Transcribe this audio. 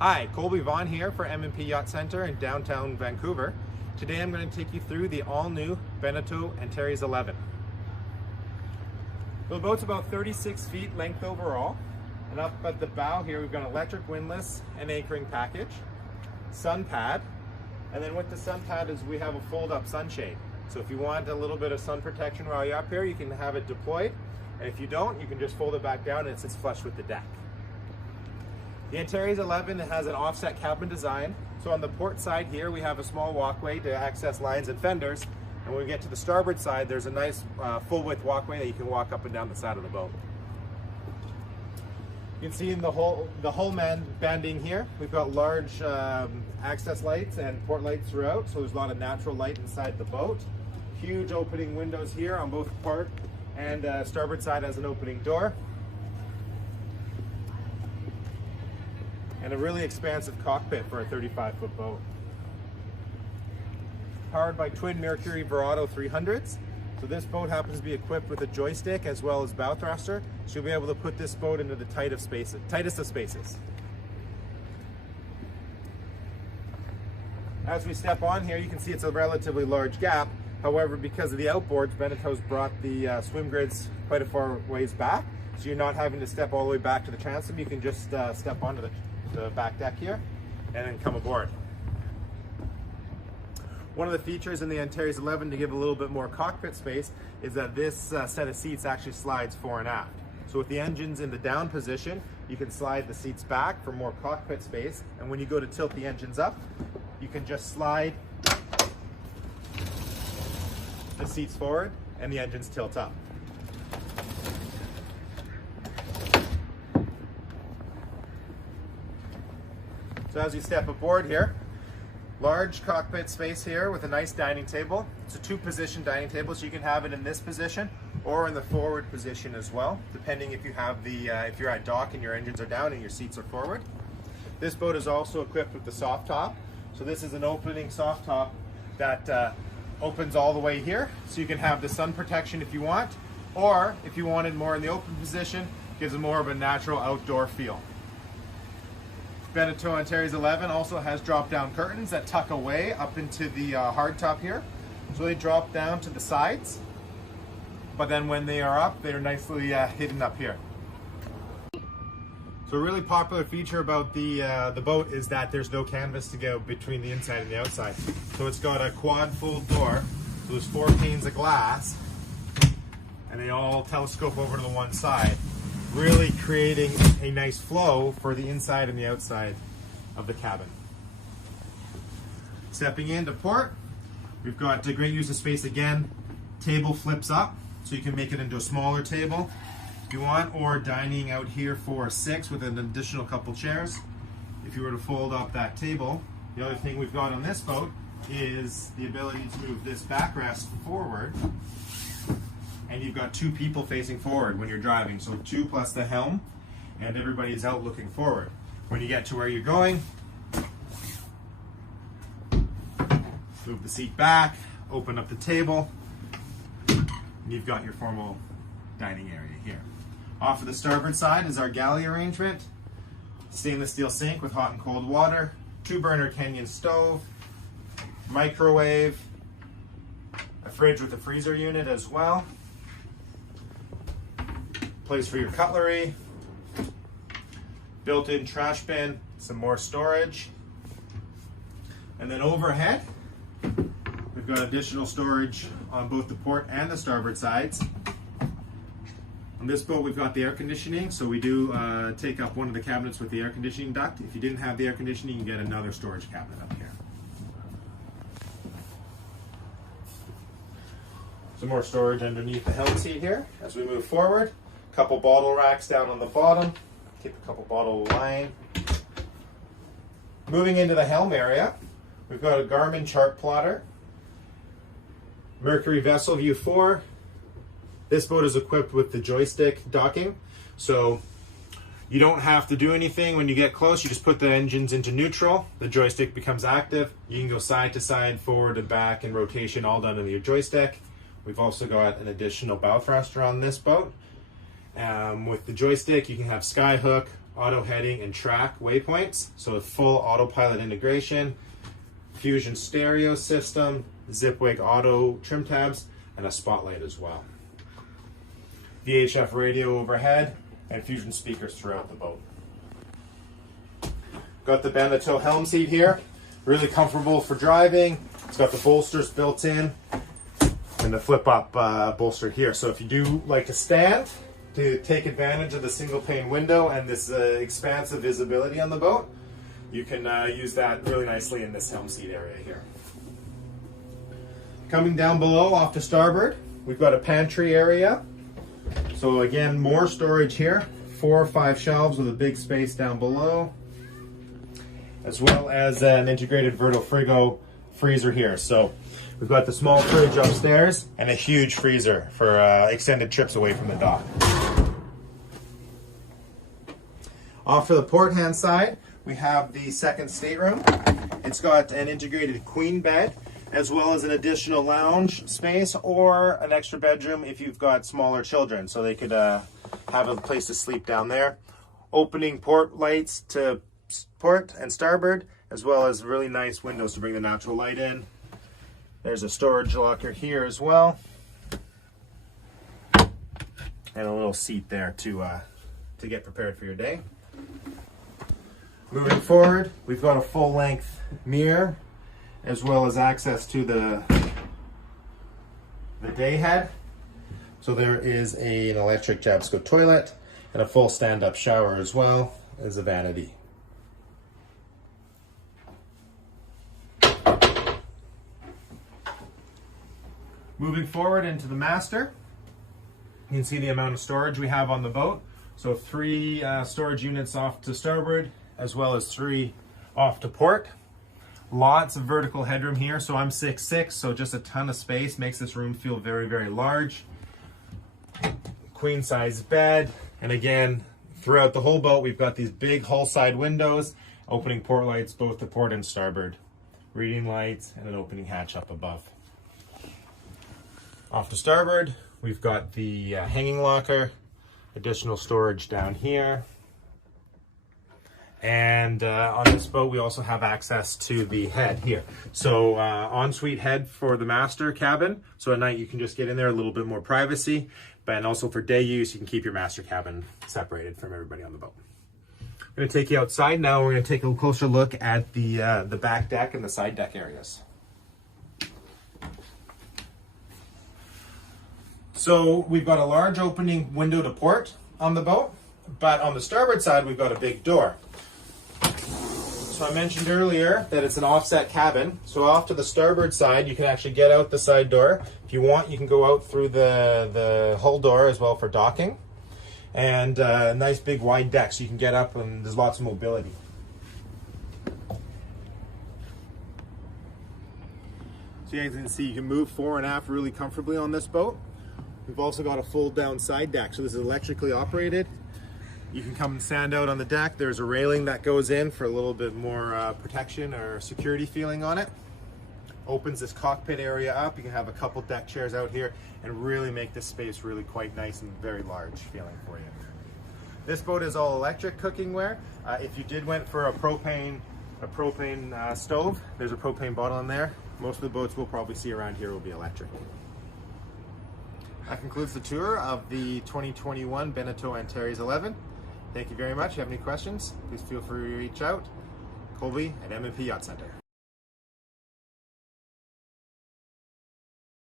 Hi, Colby Vaughn here for M&P Yacht Center in downtown Vancouver. Today I'm going to take you through the all-new Beneteau Antares 11. The boat's about 36 feet length overall, and up at the bow here we've got an electric windlass and anchoring package, sun pad, and then with the sun pad is we have a fold-up sunshade. So if you want a little bit of sun protection while you're up here, you can have it deployed, and if you don't, you can just fold it back down and it sits flush with the deck. The Antares 11 has an offset cabin design. So on the port side here, we have a small walkway to access lines and fenders. And when we get to the starboard side, there's a nice full width walkway that you can walk up and down the side of the boat. You can see in the hull banding here, we've got large access lights and port lights throughout. So there's a lot of natural light inside the boat. Huge opening windows here on both port and starboard side has an opening door. And a really expansive cockpit for a 35-foot boat. Powered by twin Mercury Verado 300s. So this boat happens to be equipped with a joystick as well as bow thruster. So you'll be able to put this boat into the tightest of spaces. As we step on here, you can see it's a relatively large gap. However, because of the outboards, Beneteau's brought the swim grids quite a far ways back. So you're not having to step all the way back to the transom. You can just step onto the back deck here and then come aboard. One of the features in the Antares 11 to give a little bit more cockpit space is that this set of seats actually slides fore and aft. So with the engines in the down position, you can slide the seats back for more cockpit space, and when you go to tilt the engines up, you can just slide the seats forward and the engines tilt up. So as you step aboard here, large cockpit space here with a nice dining table. It's a two-position dining table, so you can have it in this position or in the forward position as well, depending if you have if you're at dock and your engines are down and your seats are forward. This boat is also equipped with the soft top. So this is an opening soft top that opens all the way here, so you can have the sun protection if you want, or if you wanted more in the open position, gives it more of a natural outdoor feel. Beneteau Antares 11 also has drop-down curtains that tuck away up into the hardtop here. So they drop down to the sides, but then when they are up, they're nicely hidden up here. So a really popular feature about the boat is that there's no canvas to go between the inside and the outside. So it's got a quad fold door, so there's 4 panes of glass, and they all telescope over to the one side, really creating a nice flow for the inside and the outside of the cabin. Stepping into port, we've got a great use of space again. Table flips up, so you can make it into a smaller table if you want, or dining out here for 6 with an additional couple chairs. If you were to fold up that table, the other thing we've got on this boat is the ability to move this backrest forward, and you've got 2 people facing forward when you're driving. So 2 plus the helm, and everybody is out looking forward. When you get to where you're going, move the seat back, open up the table, and you've got your formal dining area here. Off of the starboard side is our galley arrangement. Stainless steel sink with hot and cold water, 2-burner Kenyan stove, microwave, a fridge with a freezer unit as well. Place for your cutlery, built-in trash bin, some more storage, and then overhead we've got additional storage on both the port and the starboard sides. On this boat we've got the air conditioning, so we do take up one of the cabinets with the air conditioning duct. If you didn't have the air conditioning, you can get another storage cabinet up here. Some more storage underneath the helm seat here. As we move forward, couple bottle racks down on the bottom. Keep a couple bottle line. Moving into the helm area, we've got a Garmin chart plotter, Mercury Vessel View 4. This boat is equipped with the joystick docking, so you don't have to do anything when you get close. You just put the engines into neutral, the joystick becomes active. You can go side to side, forward and back, and rotation all done with your joystick. We've also got an additional bow thruster on this boat. With the joystick, you can have sky hook, auto heading and track waypoints. So with full autopilot integration, Fusion stereo system, Zipwig auto trim tabs, and a spotlight as well. VHF radio overhead, and Fusion speakers throughout the boat. Got the Beneteau Helm Seat here, really comfortable for driving. It's got the bolsters built in and the flip up bolster here. So if you do like to stand, to take advantage of the single pane window and this expansive visibility on the boat, you can use that really nicely in this Helm Seat area here. Coming down below off to starboard, we've got a pantry area. So again, more storage here, 4 or 5 shelves with a big space down below, as well as an integrated Verto-Frigo freezer here. So we've got the small fridge upstairs and a huge freezer for extended trips away from the dock. Off to the port hand side, we have the second stateroom. It's got an integrated queen bed, as well as an additional lounge space or an extra bedroom if you've got smaller children, so they could have a place to sleep down there. Opening port lights to port and starboard, as well as really nice windows to bring the natural light in. There's a storage locker here as well, and a little seat there to get prepared for your day. Moving forward, we've got a full-length mirror, as well as access to the day head. So there is an electric Jabsco toilet and a full stand-up shower, as well as a vanity. Moving forward into the master, you can see the amount of storage we have on the boat. So 3 storage units off to starboard, as well as 3 off to port. Lots of vertical headroom here. So I'm 6'6", so just a ton of space. Makes this room feel very, very large. Queen size bed. And again, throughout the whole boat, we've got these big hull side windows, opening port lights both to port and starboard. Reading lights and an opening hatch up above. Off to starboard, we've got the hanging locker, additional storage down here. And on this boat, we also have access to the head here. So ensuite head for the master cabin. So at night you can just get in there, a little bit more privacy. But also for day use, you can keep your master cabin separated from everybody on the boat. I'm going to take you outside now. We're going to take a closer look at the back deck and the side deck areas. So we've got a large opening window to port on the boat, but on the starboard side, we've got a big door. So I mentioned earlier that it's an offset cabin. So off to the starboard side, you can actually get out the side door. If you want, you can go out through the hull door as well for docking. And a nice big wide deck, so you can get up and there's lots of mobility. So you guys can see you can move fore and aft really comfortably on this boat. We've also got a fold down side deck, so this is electrically operated. You can come and stand out on the deck. There's a railing that goes in for a little bit more protection or security feeling on it. Opens this cockpit area up. You can have a couple deck chairs out here and really make this space really quite nice and very large feeling for you. This boat is all electric cookware. If you did went for a propane stove, there's a propane bottle in there. Most of the boats we'll probably see around here will be electric. That concludes the tour of the 2021 Beneteau Antares 11. Thank you very much. If you have any questions, please feel free to reach out. Colby at M&P Yacht Center.